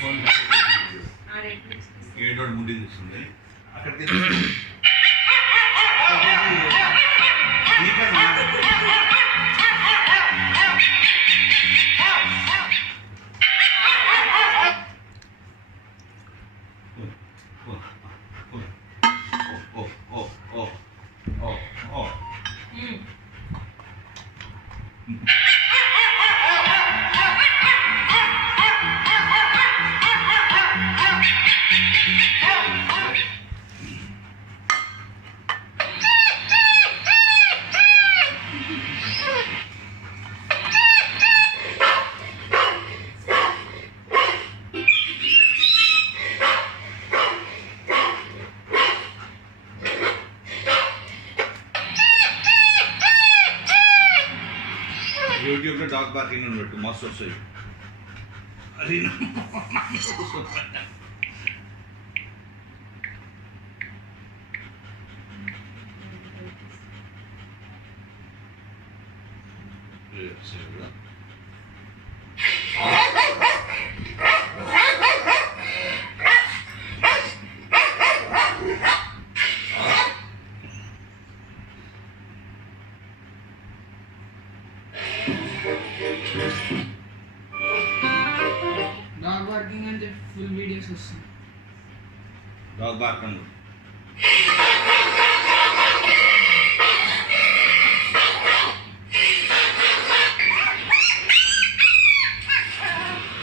ఫోన్ ఏడో ముడి తీస్తుంది అక్కడికి यूट्यूब में डॉग बार्किंग ఉన్నట్టు మస్తు వస్తాయి అది డాగ్ బార్కింగ్ అంటే ఫుల్ వీడియోస్ వస్తుంది. డాగ్ బార్కింగ్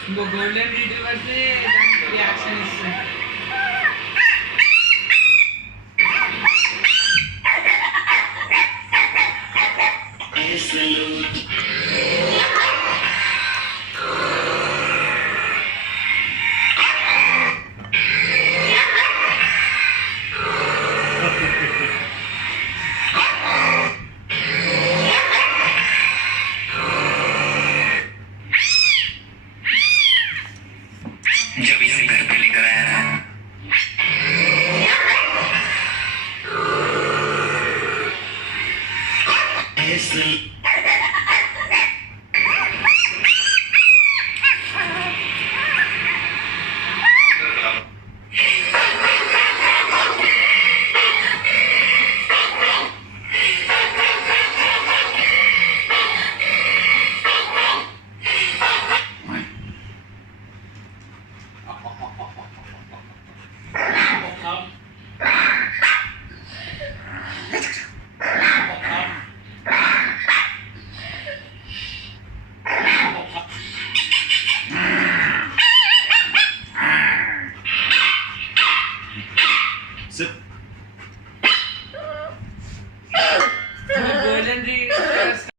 ఇంకో గోల్డెన్ రిట్రీవర్స్ దానికి రియాక్షన్ ఇస్తుంది. जब इसे घर पे लेकर आया था Sit. Golden retrievers